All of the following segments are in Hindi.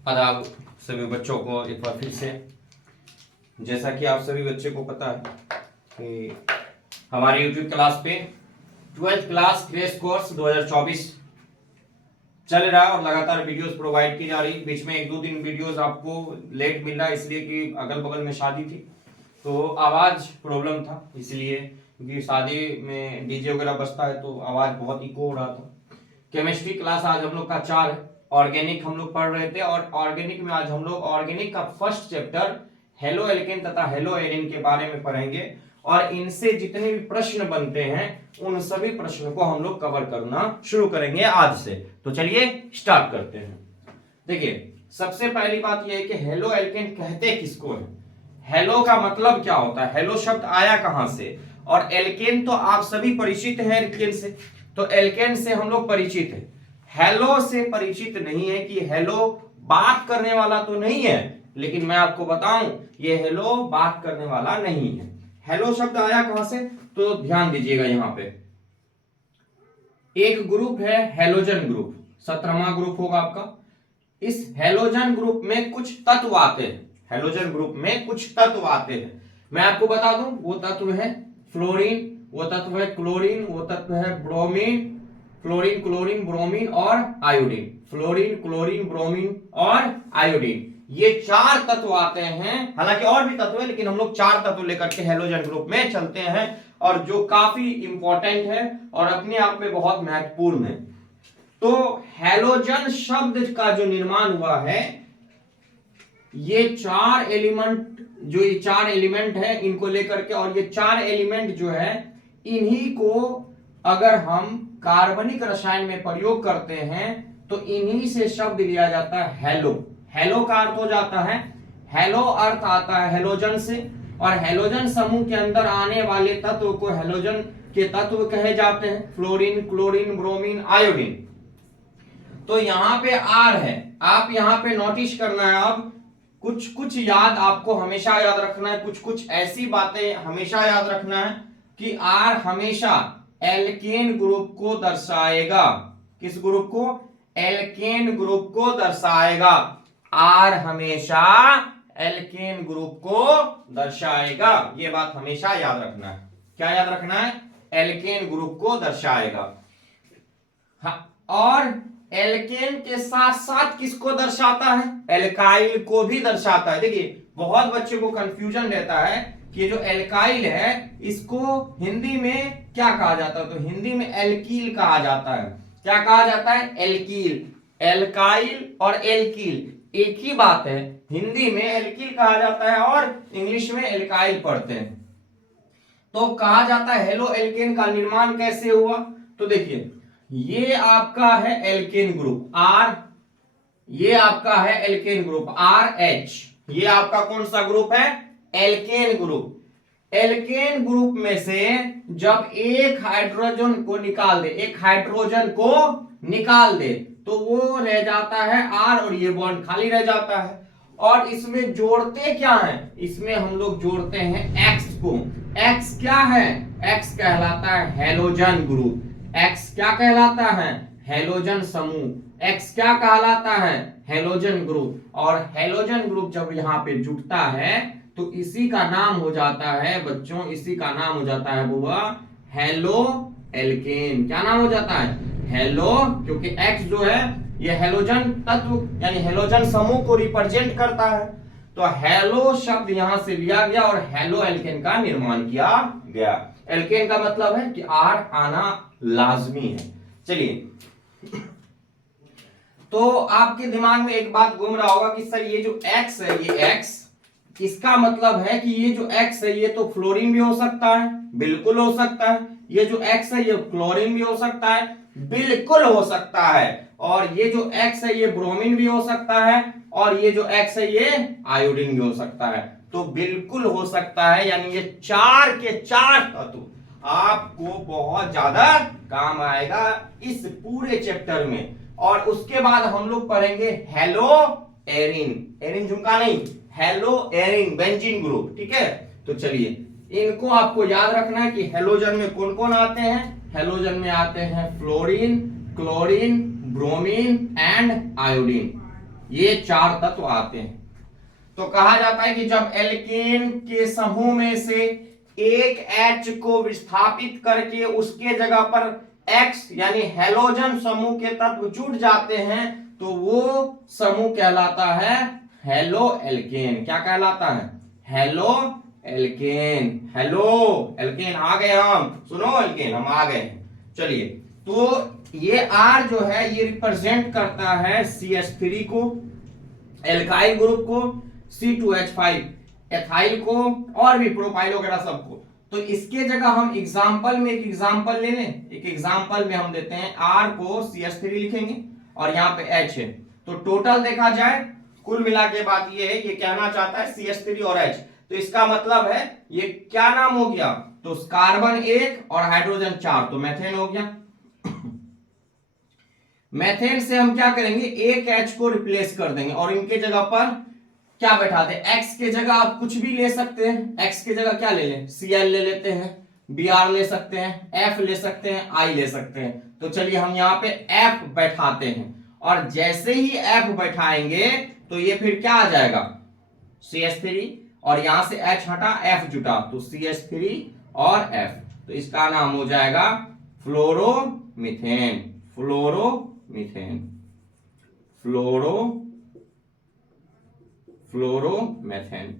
आदाब सभी बच्चों को एक बार फिर से। जैसा कि आप सभी बच्चे को पता है कि हमारे YouTube क्लास पे 12th क्लास क्रैश कोर्स 2024 चल रहा है और लगातार वीडियोस प्रोवाइड की जा रही। बीच में एक दो दिन वीडियोस आपको लेट मिल रहा है इसलिए कि अगल बगल में शादी थी तो आवाज प्रॉब्लम था, इसलिए क्योंकि शादी में डीजे वगैरह बजता है तो आवाज बहुत इको हो रहा था। केमिस्ट्री क्लास आज हम लोग का 4 है। ऑर्गेनिक हम लोग पढ़ रहे थे और ऑर्गेनिक में आज हम लोग ऑर्गेनिक का फर्स्ट चैप्टर हेलो एल्केन तथा हेलो एरिन के बारे में पढ़ेंगे और इनसे जितने भी प्रश्न बनते हैं उन सभी प्रश्नों को हम लोग कवर करना शुरू करेंगे आज से। तो चलिए स्टार्ट करते हैं। देखिए, सबसे पहली बात यह है कि हेलो एल्केन कहते किसको है। हेलो का मतलब क्या होता है, हेलो शब्द आया कहां से, और एल्केन तो आप सभी परिचित हैं एल्केन से, तो एल्केन से हम लोग परिचित हैं। हेलो से परिचित नहीं है कि हेलो बात करने वाला तो नहीं है, लेकिन मैं आपको बताऊं ये हेलो बात करने वाला नहीं है। हेलो शब्द आया कहां से, तो ध्यान दीजिएगा। यहां पे एक ग्रुप है हेलोजन ग्रुप, 17वां ग्रुप होगा आपका। इस हेलोजन ग्रुप में कुछ तत्व आते हैं, हेलोजन ग्रुप में कुछ तत्व आते हैं। मैं आपको बता दूं वो तत्व है फ्लोरीन, वो तत्व है क्लोरीन, वो तत्व है ब्रोमीन, फ्लोरीन क्लोरीन ब्रोमीन और आयोडीन। फ्लोरीन क्लोरीन ब्रोमीन और आयोडीन, ये 4 तत्व आते हैं। हालांकि और भी तत्व है लेकिन हम लोग 4 तत्व लेकर के हेलोजन ग्रुप में चलते हैं और जो काफी इंपॉर्टेंट है और अपने आप में बहुत महत्वपूर्ण है। तो हेलोजन शब्द का जो निर्माण हुआ है, ये 4 एलिमेंट, जो ये 4 एलिमेंट है इनको लेकर के, और ये 4 एलिमेंट जो है इन्हीं को अगर हम कार्बनिक रसायन में प्रयोग करते हैं तो इन्हीं से शब्द लिया जाता है हेलो। हेलो का अर्थ हो जाता है, हेलो अर्थ आता है हेलोजन से, और हेलोजन समूह के अंदर आने वाले तत्व को हेलोजन के तत्व कहे जाते हैं, फ्लोरीन क्लोरीन ब्रोमीन आयोडीन। तो यहां पे आर है, आप यहां पे नोटिस करना है। अब कुछ कुछ याद आपको हमेशा याद रखना है, कुछ कुछ ऐसी बातें हमेशा याद रखना है कि आर हमेशा एल्केन ग्रुप को दर्शाएगा। किस ग्रुप को, एल्केन ग्रुप को दर्शाएगा। आर हमेशा एल्केन ग्रुप को दर्शाएगा, ये बात हमेशा याद रखना है। क्या याद रखना है, एल्केन ग्रुप को दर्शाएगा। हाँ, और एल्केन के साथ साथ किसको दर्शाता है, एल्काइल को भी दर्शाता है। देखिए, बहुत बच्चे को कंफ्यूजन रहता है कि जो एल्काइल है इसको हिंदी में क्या कहा जाता है, तो हिंदी में एल्कील कहा जाता है। क्या कहा जाता है, एल्कील। एल्काइल और एल्कील एक ही बात है, हिंदी में एल्कील कहा जाता है और इंग्लिश में एल्काइल पढ़ते हैं। तो कहा जाता है हेलो एल्केन का निर्माण कैसे हुआ, तो देखिए ये आपका है एल्केन ग्रुप आर, ये आपका है एल्केन ग्रुप आर एच, ये आपका कौन सा ग्रुप है, एल्केन ग्रुप। एल्केन ग्रुप में से जब एक हाइड्रोजन को निकाल दे, एक हाइड्रोजन को निकाल दे तो वो रह जाता है आर और ये बॉन्ड खाली रह जाता है। और इसमें जोड़ते क्या है, इसमें हम लोग जोड़ते हैं एक्स को। एक्स क्या है, एक्स कहलाता है हेलोजन ग्रुप। एक्स क्या कहलाता है, हेलोजन समूह। एक्स क्या कहलाता है, हेलोजन ग्रुप। और हेलोजन ग्रुप जब यहाँ पे जुटता है तो इसी का नाम हो जाता है बच्चों, इसी का नाम हो जाता है बुआ हेलो एल्केन। क्या नाम हो जाता है, हेलो, क्योंकि एक्स जो है ये हेलोजन तत्व यानी हेलोजन समूह को रिप्रेजेंट करता है। तो हेलो शब्द यहां से लिया गया और हेलो एल्केन का निर्माण किया गया। एल्केन का मतलब है कि आर आना लाजमी है। चलिए, तो आपके दिमाग में एक बात घूम रहा होगा कि सर ये जो एक्स है, ये एक्स, इसका मतलब है कि ये जो एक्स है ये तो फ्लोरीन भी हो सकता है, बिल्कुल हो सकता है। ये जो एक्स है ये क्लोरीन भी हो सकता है, बिल्कुल हो सकता है। और ये जो एक्स है ये ब्रोमीन भी हो सकता है, और ये जो एक्स है ये आयोडीन भी हो सकता है। तो बिल्कुल हो सकता है, यानी ये 4 के 4 तत्व आपको बहुत ज्यादा काम आएगा इस पूरे चैप्टर में। और उसके बाद हम लोग पढ़ेंगे हेलो एरिन, एरिन झुमका नहीं, हेलो एरिन बेंजीन ग्रुप, ठीक है। तो चलिए इनको आपको याद रखना है कि हेलोजन में कौन कौन आते हैं। हेलोजन में आते हैं fluorine chlorine bromine and iodine. ये 4 तत्व आते हैं। तो कहा जाता है कि जब एल्केन के समूह में से एक H को विस्थापित करके उसके जगह पर X यानी हैलोजन समूह के तत्व जुड़ जाते हैं तो वो समूह कहलाता है हेलो एल्केन। क्या कहलाता है? Halo alkane. हेलो एल्केन आ गए हम, सुनो एल्केन हम आ गए। चलिए, तो ये R जो है ये रिप्रेजेंट करता है CH3 को, एल्काइल ग्रुप को, C2H5 एथाइल को, और भी प्रोपाइल वगैरह सबको। तो इसके जगह हम एग्जाम्पल में एक एग्जाम्पल ले लें। एक एग्जाम्पल में हम देते हैं R को CH3 लिखेंगे और यहाँ पे H है। तो टोटल देखा जाए कुल मिला के बात ये है, ये कहना चाहता है CH3 और H। तो इसका मतलब है ये क्या नाम हो गया? तो कार्बन 1 और हाइड्रोजन 4, तो मेथेन हो गया। मेथेन से हम क्या करेंगे? एक H को रिप्लेस कर देंगे और इनके जगह पर क्या बैठा दे? X के जगह आप कुछ भी ले सकते हैं। X के जगह क्या ले लें? Cl ले लेते हैं, Br ले सकते हैं, F ले सकते हैं, I ले सकते हैं। तो चलिए हम यहाँ पे F बैठाते हैं और जैसे ही F बैठाएंगे तो ये फिर क्या आ जाएगा? CH3 और यहां से H हटा, F जुटा, तो CH3 और F। तो इसका नाम हो जाएगा फ्लोरोमीथेन। Fluoromethane, फ्लोरोमेथेन,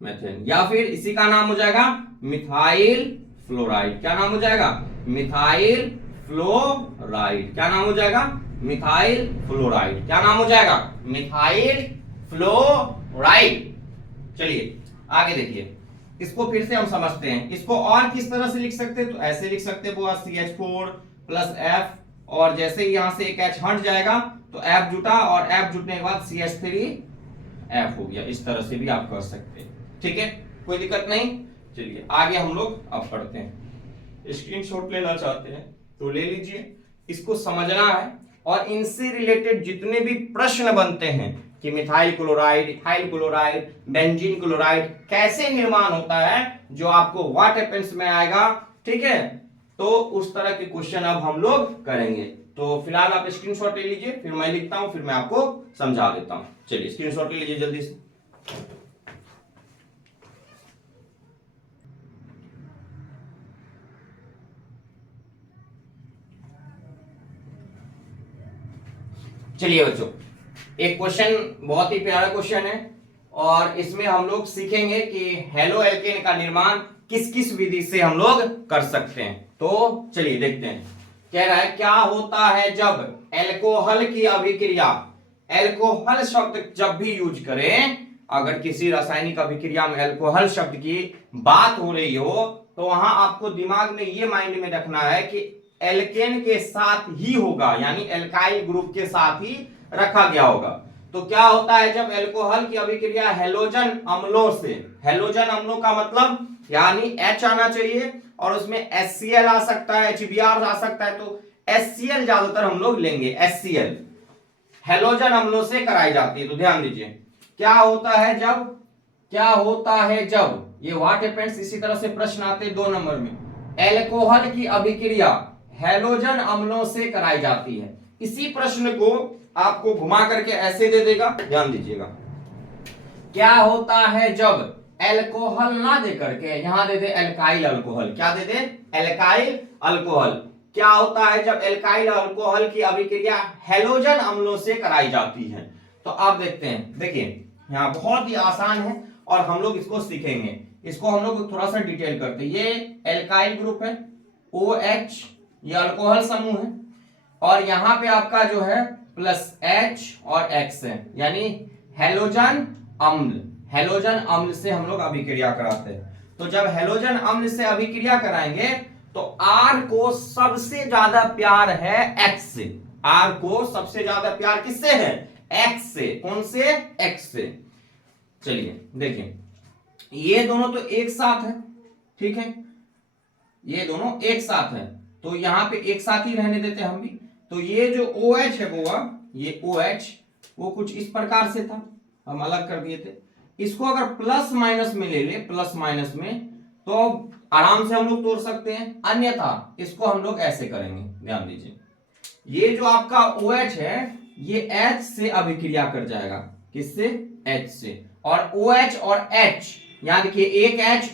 methane. या फिर इसी का नाम हो जाएगा मिथाइल फ्लोराइड। क्या नाम हो जाएगा? Methyl fluoride. क्या नाम हो जाएगा? Methyl fluoride. क्या नाम हो जाएगा? Methyl fluoride. चलिए आगे देखिए, इसको फिर से हम समझते हैं। इसको और किस तरह से लिख सकते हैं? तो ऐसे लिख सकते हैं CH4 प्लस F, और जैसे ही यहां से एक H हट जाएगा तो F जुटा और F जुटने के बाद CH3 F हो गया। इस तरह से भी आप कर सकते हैं, ठीक है, कोई दिक्कत नहीं। चलिए आगे हम लोग अब पढ़ते हैं। स्क्रीनशॉट लेना चाहते हैं तो ले लीजिए, इसको समझना है। और इनसे रिलेटेड जितने भी प्रश्न बनते हैं कि methyl chloride, ethyl chloride, benzene chloride कैसे निर्माण होता है, जो आपको व्हाट हैपेंस में आएगा, ठीक है, तो उस तरह के क्वेश्चन अब हम लोग करेंगे। तो फिलहाल आप स्क्रीनशॉट ले लीजिए, फिर मैं लिखता हूं, फिर मैं आपको समझा देता हूं। चलिए स्क्रीनशॉट ले लीजिए जल्दी से। चलिए बच्चों, एक क्वेश्चन बहुत ही प्यारा क्वेश्चन है और इसमें हम लोग सीखेंगे कि हेलो एल्केन का निर्माण किस किस विधि से हम लोग कर सकते हैं। तो चलिए देखते हैं। कह रहा है क्या होता है जब एल्कोहल की अभिक्रिया, एल्कोहल शब्द जब भी यूज करें, अगर किसी रासायनिक अभिक्रिया में एल्कोहल शब्द की बात हो रही हो तो वहां आपको दिमाग में ये माइंड में रखना है कि एल्केन के साथ ही होगा, यानी एल्काइल ग्रुप के साथ ही रखा गया होगा। तो क्या होता है जब एल्कोहल की अभिक्रिया हेलोजन अम्लों से, हेलोजन अम्लों का मतलब यानी H आना चाहिए और उसमें HCl आ सकता है, HBr आ सकता है, तो HCl ज्यादातर हम लोग लेंगे। HCl हेलोजन अम्लों से कराई जाती है। तो ध्यान दीजिए क्या होता है जब, क्या होता है जब, ये व्हाट हैपेंस, इसी तरह से प्रश्न आते हैं 2 नंबर में, एल्कोहल की अभिक्रिया हेलोजन अम्लों से कराई जाती है। इसी प्रश्न को आपको घुमा करके ऐसे दे देगा, ध्यान दीजिएगा। क्या होता है जब एल्कोहल ना दे करके यहां दे दे एल्काइल अल्कोहल। क्या दे दे? Alkyl alcohol. क्या होता है जब एल्काइल अल्कोहल की अभिक्रिया हेलोजन अम्लों से कराई जाती है? तो आप देखते हैं, देखिए यहां बहुत ही आसान है और हम लोग इसको सीखेंगे। इसको हम लोग थोड़ा सा डिटेल करते हैं। ये एल्काइल ग्रुप है, OH, ये अल्कोहल समूह है, और यहां पे आपका जो है प्लस H और X है, यानी हेलोजन अम्ल। हेलोजन अम्ल से हम लोग अभिक्रिया कराते हैं। तो जब हेलोजन अम्ल से अभिक्रिया कराएंगे तो R को सबसे ज्यादा प्यार है X से। R को सबसे ज्यादा प्यार किससे है? X से। कौन से? X से। चलिए देखिए, ये दोनों तो एक साथ है, ठीक है, ये दोनों एक साथ है, तो यहां पे एक साथ ही रहने देते हम भी। तो ये जो OH है वो, ये OH वो कुछ इस प्रकार से था, हम अलग कर दिए थे। इसको अगर प्लस माइनस में ले ले, प्लस माइनस में, तो आराम से हम लोग तोड़ सकते हैं, अन्यथा इसको हम लोग ऐसे करेंगे। ध्यान दीजिए, ये जो आपका OH है ये H से अभिक्रिया कर जाएगा, किससे? H से। और OH और H, यहां देखिए एक H,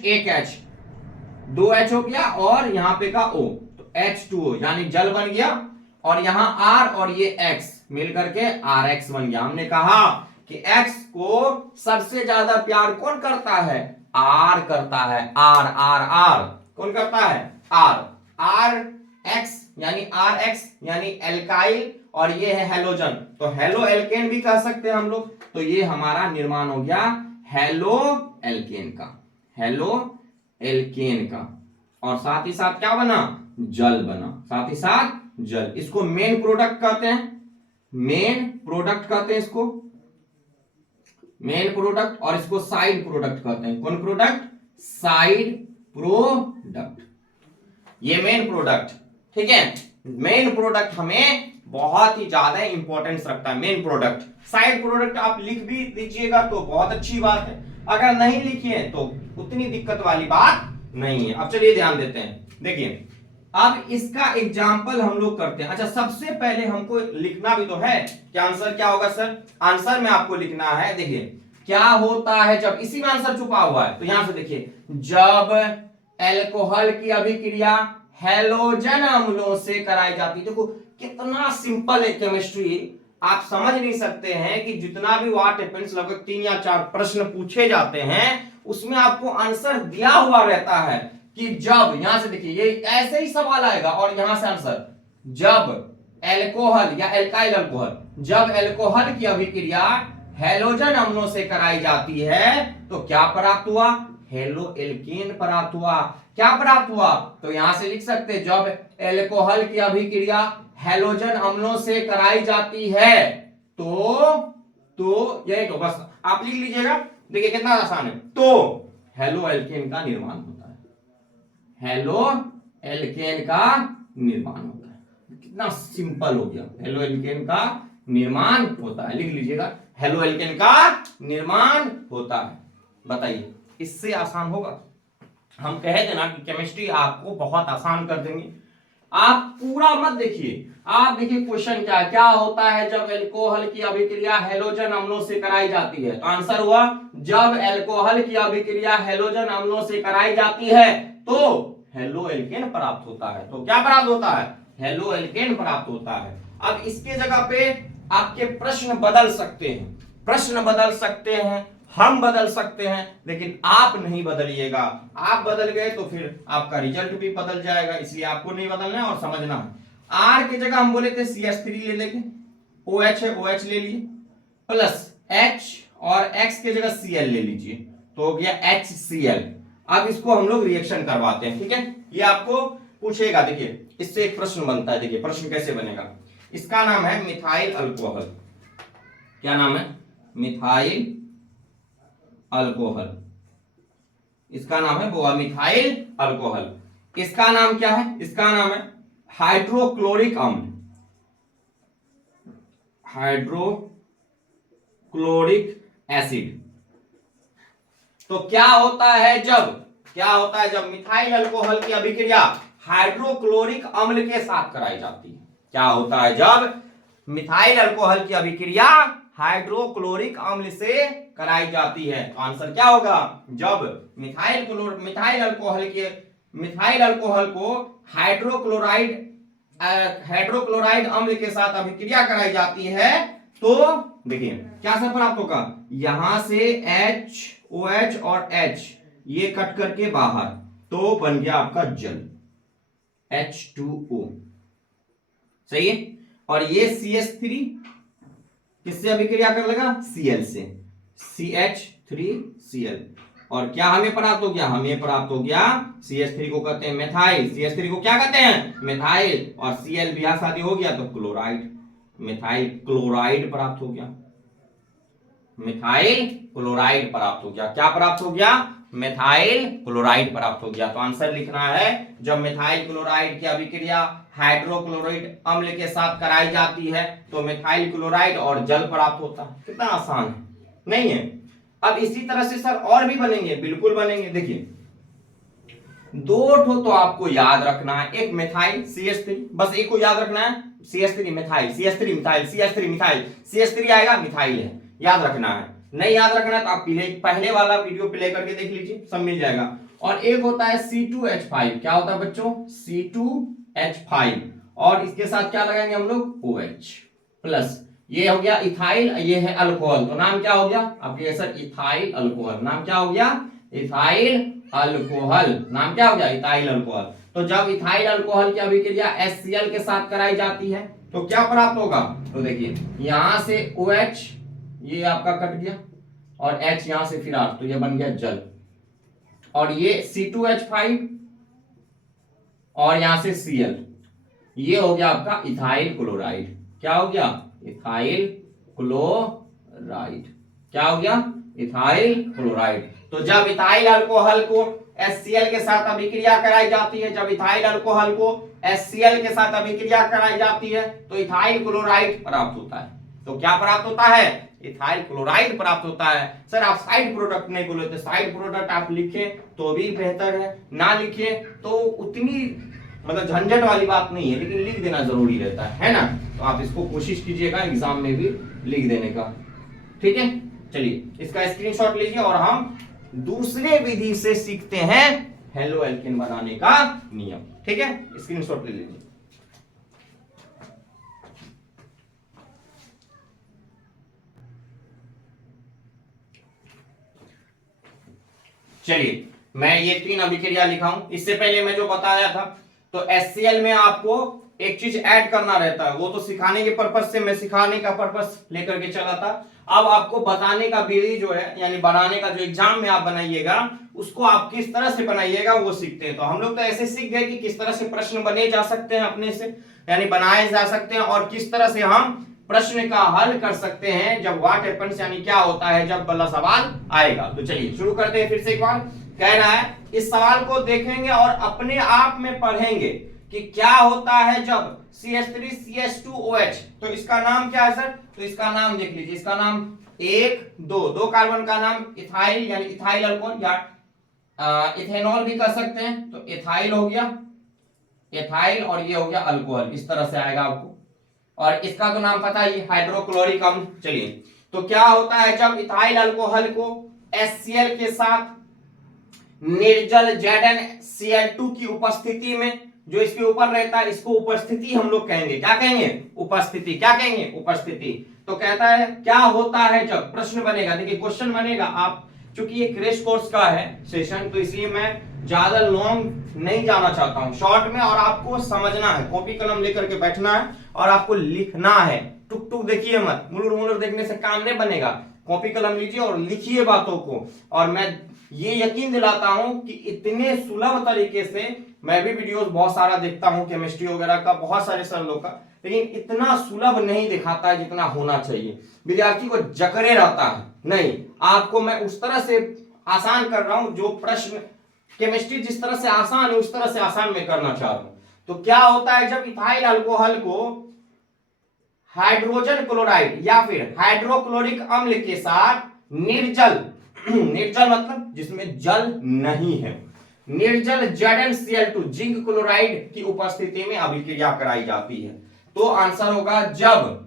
2H हो गया और यहां पे का O, तो H2O यानी जल बन गया। और यहां R और ये X मिलकर के RX बन गया। हमने कहा कि X को सबसे ज्यादा प्यार कौन करता है? R करता है। R कौन करता है? R X यानी RX यानी एल्काइल, और ये है हेलोजन, तो हेलो एल्केन भी कह सकते हैं हम लोग। तो ये हमारा निर्माण हो गया हेलो एल्केन का, हेलो एल्केन का। और साथ ही साथ क्या बना? जल बना, साथ ही साथ जल। इसको मेन प्रोडक्ट कहते हैं, मेन प्रोडक्ट कहते हैं इसको, मेन प्रोडक्ट। और इसको साइड प्रोडक्ट कहते हैं। कौन प्रोडक्ट? साइड प्रोडक्ट, ये मेन प्रोडक्ट। ठीक है, मेन प्रोडक्ट हमें बहुत ही ज्यादा इंपॉर्टेंस रखता है, मेन प्रोडक्ट। साइड प्रोडक्ट आप लिख भी दीजिएगा तो बहुत अच्छी बात है, अगर नहीं लिखिए तो उतनी दिक्कत वाली बात नहीं है। अब चलिए ध्यान देते हैं, देखिए अब इसका एग्जाम्पल हम लोग करते हैं। अच्छा, सबसे पहले हमको लिखना भी तो है कि आंसर क्या होगा सर। आंसर में आपको लिखना है, देखिए क्या होता है जब, इसी में आंसर छुपा हुआ है। तो यहां से देखिए, जब एल्कोहल की अभिक्रिया हैलोजन अम्लों से कराई जाती है। देखो कितना सिंपल है केमिस्ट्री, आप समझ नहीं सकते हैं कि जितना भी व्हाट हैपेंस लगभग 3 या 4 प्रश्न पूछे जाते हैं उसमें आपको आंसर दिया हुआ रहता है कि जब, यहां से देखिए ये ऐसे ही सवाल आएगा और यहां से आंसर, जब एल्कोहल या एल्काइल अल्कोहल, जब एल्कोहल की अभिक्रिया हैलोजन अम्लों से कराई जाती है तो क्या प्राप्त हुआ? हेलो एल्केन प्राप्त हुआ। क्या प्राप्त हुआ? तो यहां से लिख सकते हैं, जब एल्कोहल की अभिक्रिया हैलोजन अम्लों से कराई जाती है तो यही तो, बस आप लिख लीजिएगा। देखिए कितना आसान है। तो हेलो एल्केन का निर्माण होता है, हेलो एल्केन का निर्माण होता है। कितना सिंपल हो गया, हेलो एल्केन का निर्माण होता है, लिख लीजिएगा, हेलो एल्केन का निर्माण होता है। बताइए इससे आसान होगा? हम कहे थे ना कि केमिस्ट्री आपको बहुत आसान कर देंगे। आप पूरा मत देखिए, आप देखिए क्वेश्चन क्या होता है जब एल्कोहल की अभिक्रिया हैलोजन अम्लों से कराई जाती है। तो आंसर हुआ, जब एल्कोहल की अभिक्रिया हैलोजन अम्लों से कराई जाती है तो हेलो एल्केन प्राप्त होता है। तो क्या प्राप्त होता है? हेलो एल्केन प्राप्त होता है। अब इसके जगह पे आपके प्रश्न बदल सकते हैं, प्रश्न बदल सकते हैं, हम बदल सकते हैं, लेकिन आप नहीं बदलिएगा। आप बदल गए तो फिर आपका रिजल्ट भी बदल जाएगा, इसलिए आपको नहीं बदलना है और समझना है। R की जगह हम बोले थे CH3 ले लेंगे, OH है OH ले लिए, प्लस H और X की जगह Cl ले लीजिए, तो हो गया HCl। अब इसको हम लोग रिएक्शन करवाते हैं, ठीक है। ये आपको पूछेगा, देखिए इससे एक प्रश्न बनता है। देखिए प्रश्न कैसे बनेगा, इसका नाम है मिथाइल अल्कोहल। क्या नाम है? Methyl alcohol. इसका नाम है वो मिथाइल अल्कोहल। इसका नाम क्या है? इसका नाम है हाइड्रोक्लोरिक अम्ल, हाइड्रोक्लोरिक एसिड। तो क्या होता है जब मिथाइल अल्कोहल की अभिक्रिया हाइड्रोक्लोरिक अम्ल के साथ कराई जाती है? क्या होता है जब मिथाइल अल्कोहल की अभिक्रिया हाइड्रोक्लोरिक अम्ल से कराई जाती है? तो आंसर क्या होगा? जब मिथाइल अल्कोहल को हाइड्रोक्लोराइड अम्ल के साथ अभिक्रिया कराई जाती है तो देखिए क्या सर प्राप्त होगा, यहां से OH और H ये कट करके बाहर, तो बन गया आपका जल H2O, सही है। और ये CH3 किससे अभिक्रिया कर लेगा? Cl से, CH3Cl। और क्या हमें प्राप्त हो गया? हमें प्राप्त हो गया CH3 को कहते हैं मेथाइल, CH3 को क्या कहते हैं? मेथाइल। और Cl भी शादी हो गया तो क्लोराइड, मेथाइल क्लोराइड प्राप्त हो गया, मिथाइल क्लोराइड प्राप्त हो गया। क्या प्राप्त हो गया? मिथाइल क्लोराइड प्राप्त हो गया। तो आंसर लिखना है, जब मिथाइल क्लोराइड की अभिक्रिया हाइड्रोक्लोराइड अम्ल के साथ कराई जाती है तो मिथाइल क्लोराइड और जल प्राप्त होता है। कितना आसान है, नहीं है? अब इसी तरह से सर और भी बनेंगे, बिल्कुल बनेंगे। देखिए 2 ठो तो आपको याद रखना है, एक मिथाइल CH3, बस एक को याद रखना है, CH3 methyl, CH3 methyl, CH3 methyl, CH3 आएगा मिथाइल है, याद रखना है। नहीं याद रखना तो आप पहले वाला वीडियो प्ले करके देख लीजिए, सब मिल जाएगा। और एक होता है C2H5, क्या होता है बच्चों? C2H5, और इसके साथ क्या लगाएंगे हम लोग? OH plus. ये हो गया इथाइल, ये है अल्कोहल, तो नाम क्या हो गया आपके सर? Ethyl alcohol. नाम क्या हो गया? Ethyl alcohol. नाम क्या हो गया? Ethyl alcohol. तो जब इथाइल अल्कोहल की अभिक्रिया HCl के साथ कराई जाती है तो क्या प्राप्त होगा? तो देखिए यहां से OH ये आपका कट गया और H यहां से फिर R, तो ये बन गया जल, और ये C2H5 और यहां से Cl, ये हो गया आपका इथाइल क्लोराइड। क्या हो गया? Ethyl chloride. क्या हो गया? Ethyl chloride. तो जब इथाइल अल्कोहल को HCl के साथ अभिक्रिया कराई जाती है, जब इथाइल अल्कोहल को HCl के साथ अभिक्रिया कराई जाती है तो इथाइल क्लोराइड प्राप्त होता है। तो क्या प्राप्त होता है? इथाइल क्लोराइड प्राप्त होता है। सर आप साइड प्रोडक्ट नहीं बोले, तो साइड प्रोडक्ट आप लिखे तो भी बेहतर है, ना लिखे तो उतनी मतलब झंझट वाली बात नहीं है, लेकिन लिख देना जरूरी रहता है ना। तो आप इसको कोशिश कीजिएगा एग्जाम में भी लिख देने का, ठीक है। चलिए इसका स्क्रीनशॉट लीजिए और हम दूसरे विधि से सीखते हैं हेलो एल्केन बनाने का नियम, ठीक है। स्क्रीनशॉट ले लीजिए। चलिए मैं ये 3 अभिक्रिया लिखा हूं। इससे पहले मैं जो बताया था तो HCl में आपको एक चीज ऐड करना रहता है, वो तो सिखाने के पर्पस से मैं सिखाने का पर्पस लेकर के चला था। अब आपको बताने का विधि जो है, यानी बनाने का जो एग्जाम में आप बनाइएगा उसको आप किस तरह से बनाइएगा वो सीखते हैं। तो हम लोग तो ऐसे सीख गए कि किस तरह से प्रश्न बने जा सकते हैं अपने से, यानी बनाए जा सकते हैं, और किस तरह से हम प्रश्न का हल कर सकते हैं जब व्हाट हैपेंस यानी क्या होता है जब वाला सवाल आएगा। तो चलिए शुरू करते हैं फिर से एक बार। कह रहा है इस सवाल को देखेंगे और अपने आप में पढ़ेंगे कि क्या होता है जब CH3CH2OH। तो इसका नाम क्या है सर? तो इसका नाम देख लीजिए, इसका नाम 1 2 कार्बन का नाम इथाइल यानी इथाइल अल्कोहल, या इथेनॉल भी कर सकते हैं। तो इथाइल हो गया, इथाइल, और ये हो गया अल्कोहल, इस तरह से आएगा आपको। और इसका तो नाम पता ही, हाइड्रोक्लोरिक अम्ल। चलिए तो क्या होता है जब इथाइल अल्कोहल को HCl के साथ निर्जल ZnCl2 की उपस्थिति में, जो इसके ऊपर रहता है इसको उपस्थिति हम लोग कहेंगे। क्या कहेंगे? उपस्थिति। क्या कहेंगे? उपस्थिति। तो कहता है क्या होता है जब, प्रश्न बनेगा, देखिए क्वेश्चन बनेगा। आप चूंकि ये क्रैश कोर्स का है सेशन, तो इसलिए मैं ज्यादा लॉन्ग नहीं जाना चाहता हूं, शॉर्ट में, और आपको समझना है, कॉपी कलम लेकर के बैठना है और आपको लिखना है। टुक टुक देखिए मत, मुलुर मुलुर देखने से काम नहीं बनेगा। कॉपी कलम लीजिए और लिखिए बातों को। और मैं ये यकीन दिलाता हूं कि इतने सुलभ तरीके से, मैं भी वीडियोस बहुत सारा देखता हूं केमिस्ट्री वगैरह का, बहुत सारे सर लोग का, लेकिन इतना सुलभ नहीं दिखाता है जितना होना चाहिए। विद्यार्थी को जकड़े रहता है, नहीं, आपको मैं उस तरह से आसान कर रहा हूं, जो प्रश्न केमिस्ट्री जिस तरह से आसान है उस तरह से आसान मैं करना चाह रहा हूं। तो क्या होता है जब इथाइल अल्कोहल को हाइड्रोजन क्लोराइड या फिर हाइड्रोक्लोरिक अम्ल के साथ निर्जल निर्जल मतलब जिसमें जल नहीं है, निर्जल ZnCl2 जिंक क्लोराइड की उपस्थिति में अभिक्रिया कराई जाती है। तो आंसर होगा जब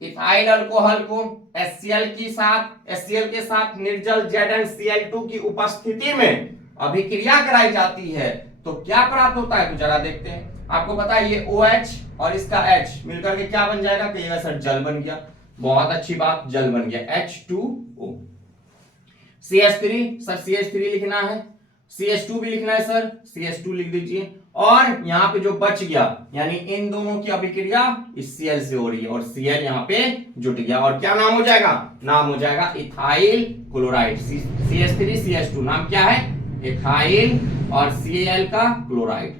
इथाइल अल्कोहल को HCl के साथ निर्जल ZnCl2 की उपस्थिति में अभिक्रिया कराई जाती है तो क्या प्राप्त होता है? तो जरा देखते हैं। आपको पता है ये OH और इसका H मिलकर के क्या बन जाएगा? कहिएगा सर जल बन गया। बहुत अच्छी बात, जल बन गया, H2O। CH3, सर CH3 लिखना है, CH2 भी लिखना है सर, CH2 लिख दीजिए। और यहाँ पे जो बच गया यानी इन दोनों की अभिक्रिया इस Cl से हो रही है और Cl यहाँ पे जुट गया, और क्या नाम हो जाएगा? नाम हो जाएगा इथाइल क्लोराइड। CH3 CH2 नाम क्या है? इथाइल, और Cl का क्लोराइड,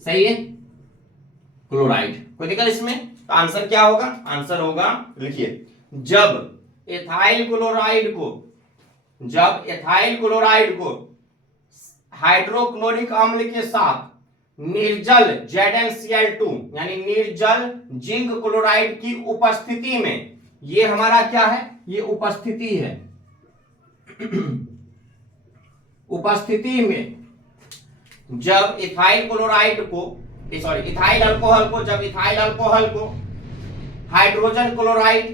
सही है, क्लोराइड। कोई दिक्कत इसमें? तो आंसर क्या होगा? आंसर होगा, लिखिए, जब इथाइल क्लोराइड को हाइड्रोक्लोरिक अम्ल के साथ निर्जल ZnCl2 यानी निर्जल जिंक क्लोराइड की उपस्थिति में, ये हमारा क्या है? ये उपस्थिति है। उपस्थिति में जब इथाइल क्लोराइड को सॉरी इथाइल अल्कोहल को, जब इथाइल अल्कोहल को हाइड्रोजन क्लोराइड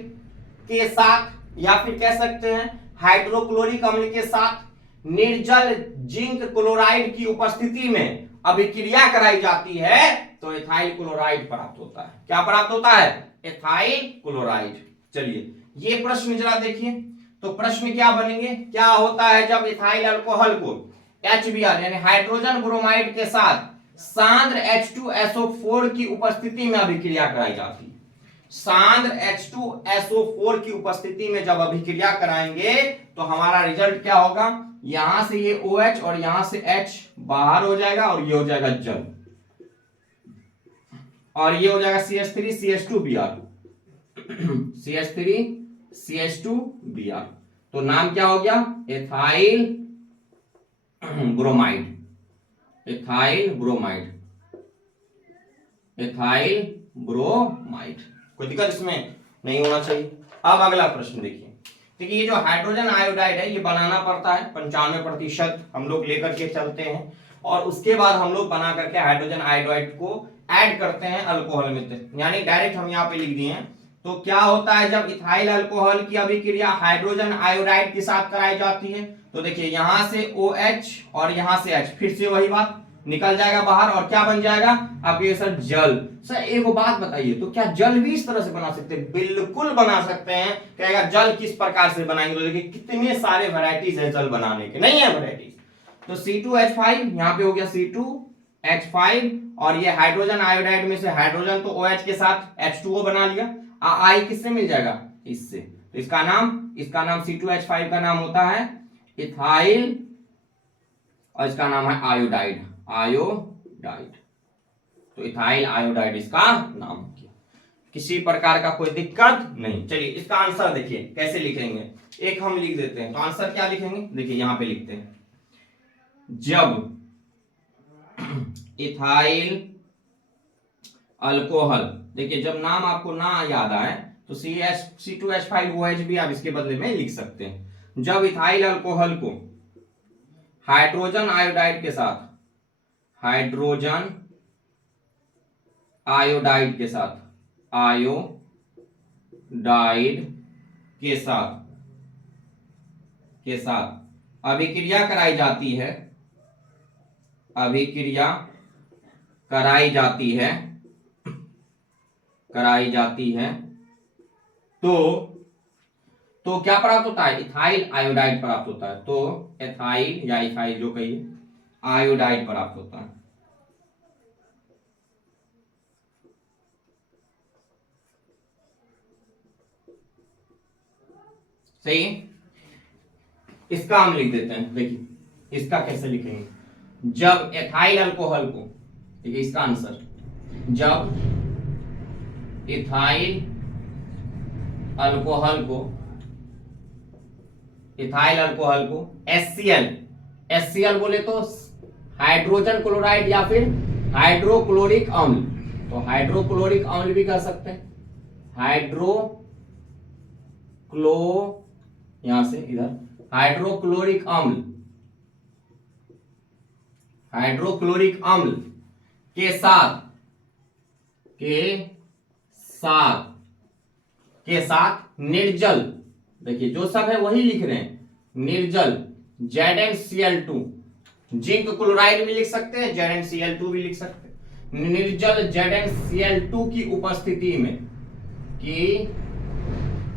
के साथ या फिर कह सकते हैं हाइड्रोक्लोरिक अम्ल के साथ निर्जल जिंक क्लोराइड की उपस्थिति में अभिक्रिया कराई जाती है तो इथाइल क्लोराइड प्राप्त होता है। क्या प्राप्त होता है? Ethyl chloride. चलिए ये प्रश्न जरा देखिए, तो प्रश्न क्या बनेंगे, क्या होता है जब इथाइल अल्कोहल को HBr यानी हाइड्रोजन ब्रोमाइड के साथ सांद्र H2SO4 की उपस्थिति में अभिक्रिया कराई जाती है। सांद्र H2SO4 की उपस्थिति में जब अभिक्रिया कराएंगे तो हमारा रिजल्ट क्या होगा, यहां से ये OH और यहां से H बाहर हो जाएगा और ये हो जाएगा जल, और ये हो जाएगा CH3CH2Br CH3CH2Br। तो नाम क्या हो गया, ethyl bromide, ethyl bromide, ethyl bromide. कोई दिक्कत इसमें नहीं होना चाहिए। अब अगला प्रश्न देखिए, देखिए ये जो हाइड्रोजन आयोडाइड है ये बनाना पड़ता है 95% हम लोग लेकर के चलते हैं, और उसके बाद हम लोग बना करके हाइड्रोजन आयोडाइड को ऐड करते हैं अल्कोहल में, यानी डायरेक्ट हम यहाँ पे लिख दिए हैं। तो क्या होता है जब इथाइल अल्कोहल की अभिक्रिया हाइड्रोजन आयोडाइड के साथ कराई जाती है, तो देखिए यहां से OH और यहां से H, फिर से वही बात निकल जाएगा बाहर, और क्या बन जाएगा आपके सर, जल। सर एक बात बताइए, तो क्या जल भी इस तरह से बना सकते हैं? बिल्कुल बना सकते हैं। कहेगा जल किस प्रकार से बनाएंगे, तो देखिए कितने सारे वैरायटीज है जल बनाने के, नहीं है वैरायटीज। तो C2H5 यहाँ पे हो गया C2H5, और ये हाइड्रोजन आयोडाइड में से हाइड्रोजन तो OH के साथ H2O बना लिया, आई किससे मिल जाएगा, इससे। तो इसका नाम C2H5 का नाम होता है इथाइल, और इसका नाम है आयोडाइड, आयोडाइड। तो इथाइल आयोडाइड इसका नाम किया, किसी प्रकार का कोई दिक्कत नहीं। चलिए इसका आंसर देखिए कैसे लिखेंगे, एक हम लिख देते हैं। तो आंसर क्या लिखेंगे, देखिए यहां पे लिखते हैं, जब इथाइल अल्कोहल, देखिए जब नाम आपको ना याद आए तो C2H5OH भी आप इसके बदले में लिख सकते हैं। जब इथाइल अल्कोहल को हाइड्रोजन आयोडाइड के साथ, हाइड्रोजन आयोडाइड के साथ, आयोडाइड के साथ अभिक्रिया कराई जाती है, अभिक्रिया कराई जाती है तो क्या प्राप्त होता है, इथाइल आयोडाइड प्राप्त होता है। तो एथाइल या इथाइल जो कहिए, आयोडाइड प्राप्त होता है। सही है, इसका हम लिख देते हैं। देखिए इसका कैसे लिखेंगे, जब एथाइल अल्कोहल को, देखिए इसका आंसर, जब इथाइल अल्कोहल को HCl बोले तो हाइड्रोजन क्लोराइड या फिर हाइड्रोक्लोरिक अम्ल, तो हाइड्रोक्लोरिक अम्ल भी कह सकते हैं, यहां से इधर हाइड्रोक्लोरिक अम्ल के साथ निर्जल, देखिए जो सब है वही लिख रहे हैं, निर्जल ZnCl2, जिंक क्लोराइड भी लिख सकते हैं, ZnCl2 भी लिख सकते हैं, निर्जल ZnCl2 की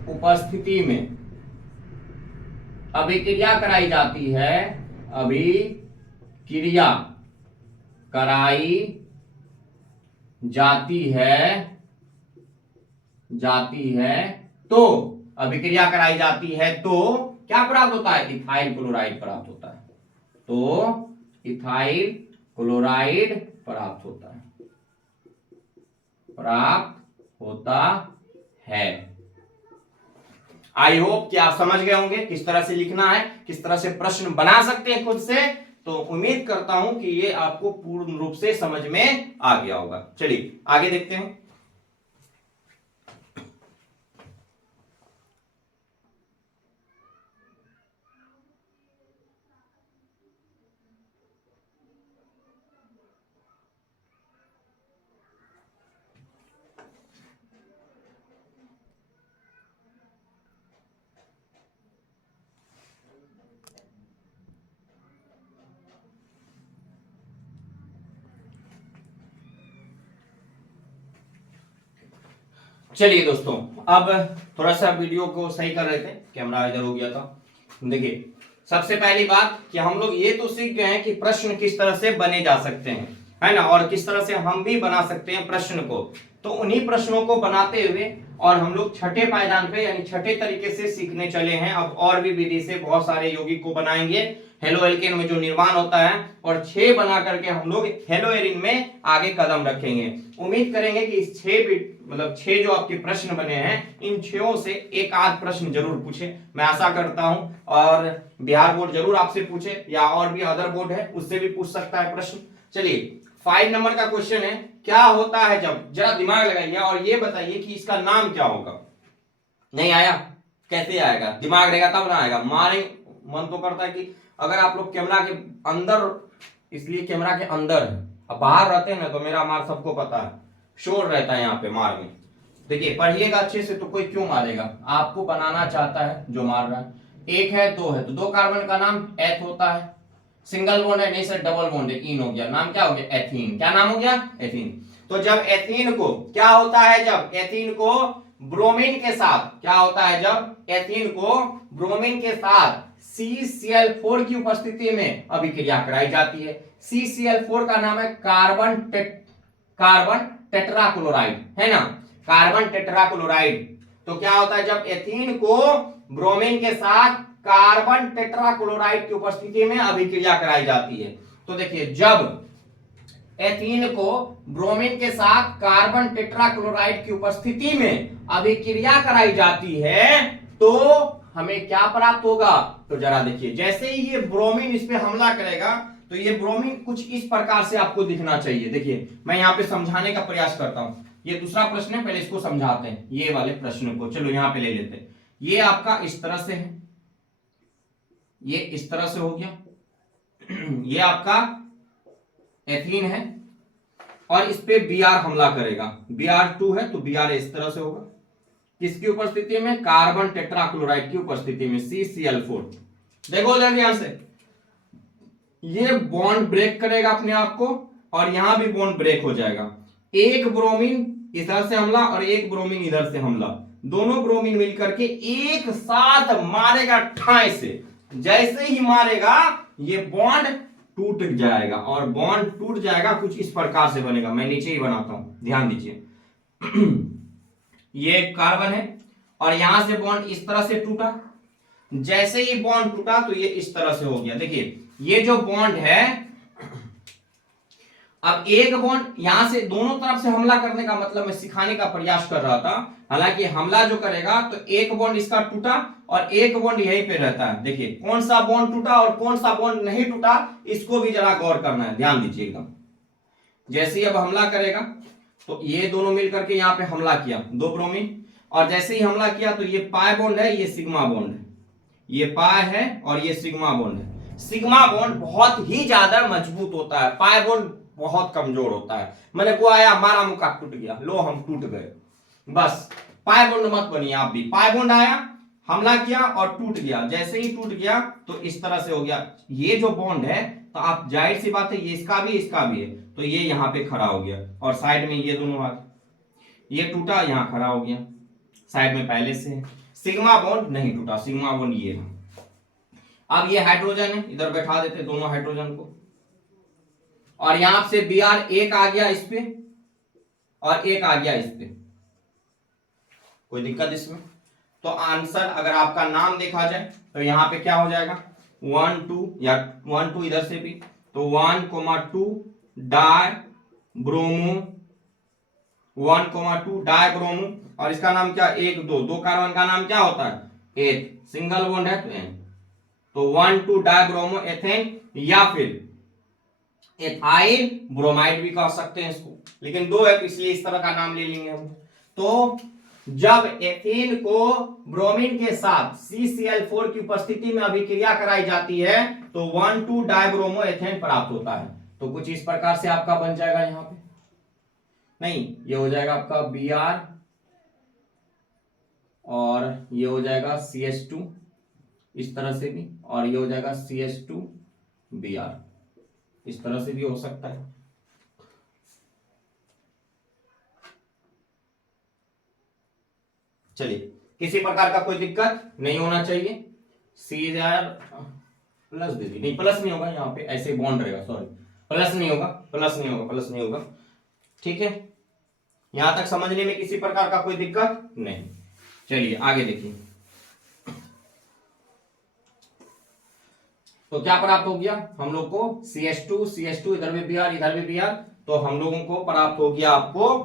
उपस्थिति में अभिक्रिया कराई जाती है, अभिक्रिया कराई जाती है तो अभिक्रिया कराई जाती है तो क्या प्राप्त होता है, इथाइल क्लोराइड प्राप्त होता है। तो इथाइल क्लोराइड प्राप्त होता है। आई होप कि आप समझ गए होंगे किस तरह से लिखना है, किस तरह से प्रश्न बना सकते हैं खुद से। तो उम्मीद करता हूं कि ये आपको पूर्ण रूप से समझ में आ गया होगा। चलिए आगे देखते हैं। चलिए दोस्तों, अब थोड़ा सा वीडियो को सही कर रहे थे, कैमरा इधर हो गया था। देखिए, सबसे पहली बात कि हम लोग ये तो सीख गए हैं कि प्रश्न किस तरह से बने जा सकते हैं, है ना, और किस तरह से हम भी बना सकते हैं प्रश्न को। तो उन्हीं प्रश्नों को बनाते हुए और हम लोग छठे पायदान पे यानी छठे तरीके से सीखने चले हैं। अब और भी विधि से बहुत सारे यौगिक को बनाएंगे हेलो एल्केन में जो निर्माण होता है, और 6 बना करके हम लोग हेलो एरिन में आगे कदम रखेंगे। उम्मीद करेंगे कि इस 6 जो आपके प्रश्न बने हैं, इन 6 से एक आध प्रश्न जरूर पूछे, मैं आशा करता हूं। और बिहार बोर्ड जरूर आपसे पूछे, या और भी अदर बोर्ड है उससे भी पूछ सकता है प्रश्न। चलिए, 5 नंबर का क्वेश्चन है, क्या होता है जब, जरा दिमाग लगाइए और ये बताइए कि इसका नाम क्या होगा। नहीं आया, कैसे आएगा, दिमाग रहेगा तब ना आएगा। मारे मन तो करता है कि अगर आप लोग कैमरा के अंदर, इसलिए कैमरा के अंदर है, अब बाहर रहते हैं ना तो मेरा मार सबको पता है, शोर रहता है यहाँ पे मार में। देखिए, पढ़िएगा अच्छे से तो कोई क्यों मारेगा, आपको बनाना चाहता है जो मार रहा है। 1 है 2 है तो 2 कार्बन का नाम एथ होता है। सिंगल बॉन्ड है, नहीं सर डबल बॉन्ड है, इन हो गया, नाम क्या हो गया, एथीन। क्या नाम हो गया, एथीन। तो जब एथीन को क्या होता है, जब एथीन को ब्रोमीन के साथ, क्या होता है जब एथीन को ब्रोमीन के साथ CCl4 की उपस्थिति में अभिक्रिया कराई जाती है। CCl4 का नाम है कार्बन टेट्राक्लोराइड, है ना, कार्बन टेट्राक्लोराइड। तो क्या होता है जब एथीन को ब्रोमीन के साथ कार्बन टेट्राक्लोराइड की उपस्थिति में अभिक्रिया कराई जाती है। तो देखिए, जब एथीन को ब्रोमीन के साथ कार्बन टेट्राक्लोराइड की उपस्थिति में अभिक्रिया कराई जाती है तो हमें क्या प्राप्त होगा। तो जरा देखिए, जैसे ही ये ब्रोमीन इस पे हमला करेगा तो ये ब्रोमीन कुछ इस प्रकार से आपको दिखना चाहिए। देखिए, मैं यहां पे समझाने का प्रयास करता हूं। ये दूसरा प्रश्न है, पहले इसको समझाते हैं, ये वाले प्रश्न को चलो यहां पे ले लेते हैं। ये आपका इस तरह से है, ये इस तरह से हो गया ये आपका एथीन है और इस पे Br हमला करेगा, Br2 है तो Br इस तरह से होगा, किसकी उपस्थिति में, कार्बन टेट्राक्लोराइड की उपस्थिति में, CCl4। देखो जल्दी ध्यान से, ये बॉन्ड ब्रेक करेगा अपने आप को और यहां भी बॉन्ड ब्रेक हो जाएगा। एक ब्रोमीन इधर से हमला और एक ब्रोमीन इधर से हमला, दोनों ब्रोमीन मिलकर के एक साथ मारेगा ठाई से। जैसे ही मारेगा ये बॉन्ड टूट जाएगा और बॉन्ड टूट जाएगा कुछ इस प्रकार से बनेगा। मैं नीचे ही बनाता हूं, ध्यान दीजिए ये कार्बन है और यहां से बॉन्ड इस तरह से टूटा, जैसे ही बॉन्ड टूटा तो ये इस तरह से हो गया। देखिए, ये जो बॉन्ड है, अब एक बॉन्ड यहां से दोनों तरफ से हमला करने का मतलब मैं सिखाने का प्रयास कर रहा था। हालांकि हमला जो करेगा तो एक बॉन्ड इसका टूटा और एक बॉन्ड यहीं पे रहता है। देखिए, कौन सा बॉन्ड टूटा और कौन सा बॉन्ड नहीं टूटा, इसको भी जरा गौर करना है, ध्यान दीजिए एकदम। जैसे ही अब हमला करेगा तो ये दोनों मिलकर के यहां पे हमला किया, दो ब्रोमीन, और जैसे ही हमला किया तो ये पाई बॉन्ड है, ये सिग्मा बॉन्ड है, ये पाई है और ये सिग्मा बॉन्ड है। सिग्मा बॉन्ड बहुत ही ज्यादा मजबूत होता है, पाई बॉन्ड बहुत कमजोर होता है। मैंने को आया, मारा मुका, टूट गया, लो हम टूट गए। बस पाई बॉन्ड मत बनिए आप भी। पाई बॉन्ड आया, हमला किया और टूट गया, जैसे ही टूट गया तो इस तरह से हो गया। ये जो बॉन्ड है तो आप जाहिर सी बात है ये इसका भी है तो ये यहाँ पे खड़ा हो गया और साइड में ये दोनों हाथ, ये टूटा यहाँ खड़ा हो गया, साइड में पहले से है। सिग्मा बॉन्ड नहीं टूटा, सिग्मा बॉन्ड ये है। अब ये हाइड्रोजन है, इधर बैठा देते दोनों हाइड्रोजन को, और यहां से Br एक आ गया इस पे और एक आ गया इस पे, कोई दिक्कत इसमें। तो आंसर अगर आपका नाम देखा जाए तो यहां पे क्या हो जाएगा, 1 2 या 1 2 इधर से भी, तो 1,2 डाई ब्रोमो, 1,2 डाई ब्रोमो, और इसका नाम क्या, 1 2, दो कार्बन का नाम क्या होता है, एथ, सिंगल बॉन्ड है तो एन, तो 1 2 डाई ब्रोमो एथेन, या फिर एथाइल ब्रोमाइड भी कह सकते हैं इसको, लेकिन दो है तो इसलिए इस तरह का नाम ले लेंगे हम। तो जब एथेन को ब्रोमीन के साथ CCl4 की उपस्थिति में अभिक्रिया कराई जाती है तो 1 2 डाइब्रोमो एथेन प्राप्त होता है। तो कुछ इस प्रकार से आपका बन जाएगा, यहां पे नहीं, ये हो जाएगा आपका Br और ये हो जाएगा CH2 इस तरह से भी, और ये हो जाएगा CH2 Br, इस तरह से भी हो सकता है। चलिए, किसी प्रकार का कोई दिक्कत नहीं होना चाहिए। Cr प्लस दे दी, नहीं प्लस नहीं होगा, यहाँ पे ऐसे बॉन्ड रहेगा, सॉरी प्लस नहीं होगा, प्लस नहीं होगा, प्लस नहीं होगा। ठीक है, यहां तक समझने में किसी प्रकार का कोई दिक्कत नहीं। चलिए आगे देखिए, तो क्या प्राप्त हो गया हम लोग को, CH2 इधर भी Br इधर भी Br, तो हम लोगों को प्राप्त हो गया, आपको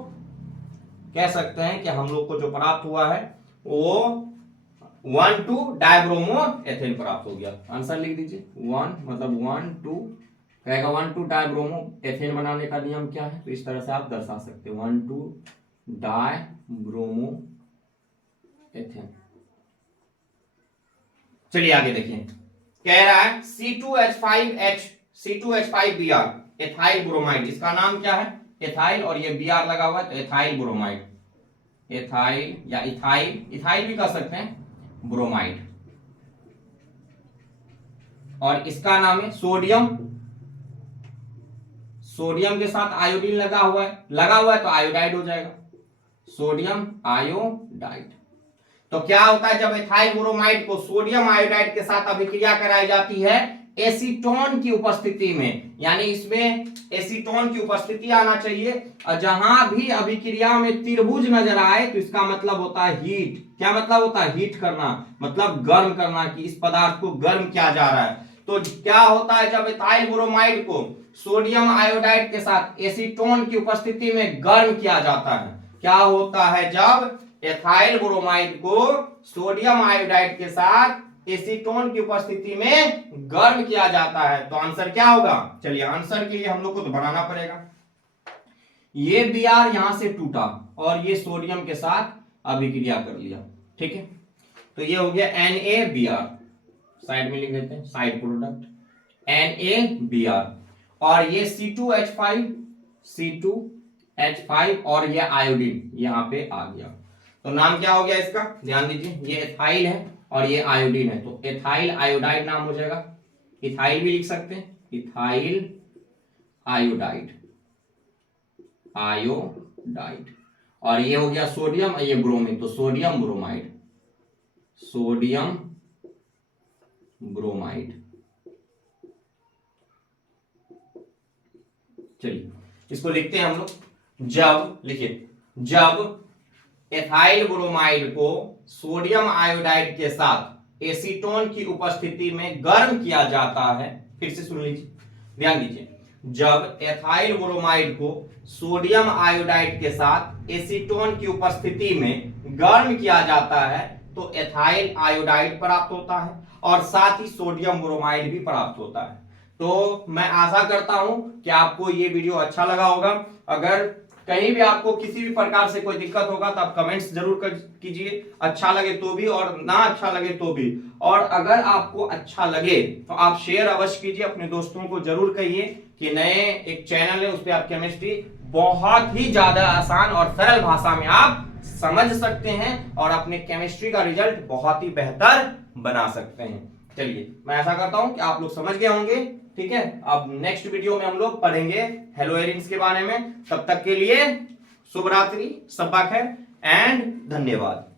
कह सकते हैं कि हम लोग को जो प्राप्त हुआ है वो 1,2 डायब्रोमो एथेन प्राप्त हो गया। आंसर लिख दीजिए, 1 मतलब 1,2 कहेगा 1,2 डायब्रोमो एथेन बनाने का नियम क्या है, तो इस तरह से आप दर्शा सकते हैं 1,2 डायब्रोमो एथेन। चलिए आगे देखिए, कह रहा है C2H5Br एथाइल ब्रोमाइड, इसका नाम क्या है, एथाइल, और ये Br लगा हुआ है तो एथाइल ब्रोमाइड, एथाइल या इथाइल भी कर सकते हैं, ब्रोमाइड। और इसका नाम है सोडियम, सोडियम के साथ आयोडीन लगा हुआ है तो आयोडाइड हो जाएगा, सोडियम आयोडाइड। तो क्या होता है, जब एथाइल ब्रोमाइड को सोडियम आयोडाइड के साथ अभिक्रिया कराई जाती है एसीटोन की उपस्थिति में, यानी इसमें एसीटोन की उपस्थिति आना चाहिए, और जहां भी अभिक्रिया में त्रिभुज नजर आए तो इसका मतलब होता है हीट। क्या मतलब होता है, हीट करना, मतलब गर्म करना, कि इस पदार्थ को गर्म किया जा रहा है। तो क्या होता है, जब एथाइल ब्रोमाइड को सोडियम आयोडाइड के साथ एसीटोन की उपस्थिति में गर्म किया जाता है, क्या होता है, जब एथाइल ब्रोमाइड को सोडियम आयोडाइड के साथ एसीटोन की उपस्थिति में गर्म किया जाता है, तो आंसर क्या होगा। चलिए आंसर के लिए हम लोग को तो बनाना पड़ेगा, ये Br यहां से टूटा और ये सोडियम के साथ अभिक्रिया कर लिया, ठीक है, तो ये हो गया NaBr, साइड में लिख देते हैं, साइड प्रोडक्ट NaBr, और ये C2H5 और ये आयोडीन यहां पे आ गया, तो नाम क्या हो गया इसका, ध्यान दीजिए, ये एथाइल है और ये आयोडीन है, तो एथाइल आयोडाइड नाम हो जाएगा। इथाइल भी लिख सकते हैं, इथाइल आयोडाइड, आयोडाइड, और ये हो गया सोडियम, ये ब्रोमीन, तो सोडियम ब्रोमाइड, सोडियम ब्रोमाइड। चलिए इसको लिखते हैं हम लोग, जब लिखिए, जब एथाइल ब्रोमाइड को सोडियम आयोडाइड के साथ एसीटोन की उपस्थिति में गर्म किया जाता है, फिर से सुन लीजिए, ध्यान दीजिए, जब एथाइल ब्रोमाइड को सोडियम आयोडाइड के साथ एसीटोन की उपस्थिति में गर्म किया जाता है तो एथाइल आयोडाइड प्राप्त होता है और साथ ही सोडियम ब्रोमाइड भी प्राप्त होता है। तो मैं आशा करता हूं कि आपको ये वीडियो अच्छा लगा होगा। अगर कहीं भी आपको किसी भी प्रकार से कोई दिक्कत होगा तो आप कमेंट्स जरूर कीजिए, अच्छा लगे तो भी और ना अच्छा लगे तो भी, और अगर आपको अच्छा लगे तो आप शेयर अवश्य कीजिए, अपने दोस्तों को जरूर कहिए कि नए एक चैनल है, उस पर आप केमिस्ट्री बहुत ही ज्यादा आसान और सरल भाषा में आप समझ सकते हैं और अपने केमिस्ट्री का रिजल्ट बहुत ही बेहतर बना सकते हैं। चलिए मैं ऐसा करता हूं कि आप लोग समझ गए होंगे, ठीक है। अब नेक्स्ट वीडियो में हम लोग पढ़ेंगे हेलोएरिन्स के बारे में। तब तक के लिए शुभ रात्रि, शब्बा खैर एंड धन्यवाद।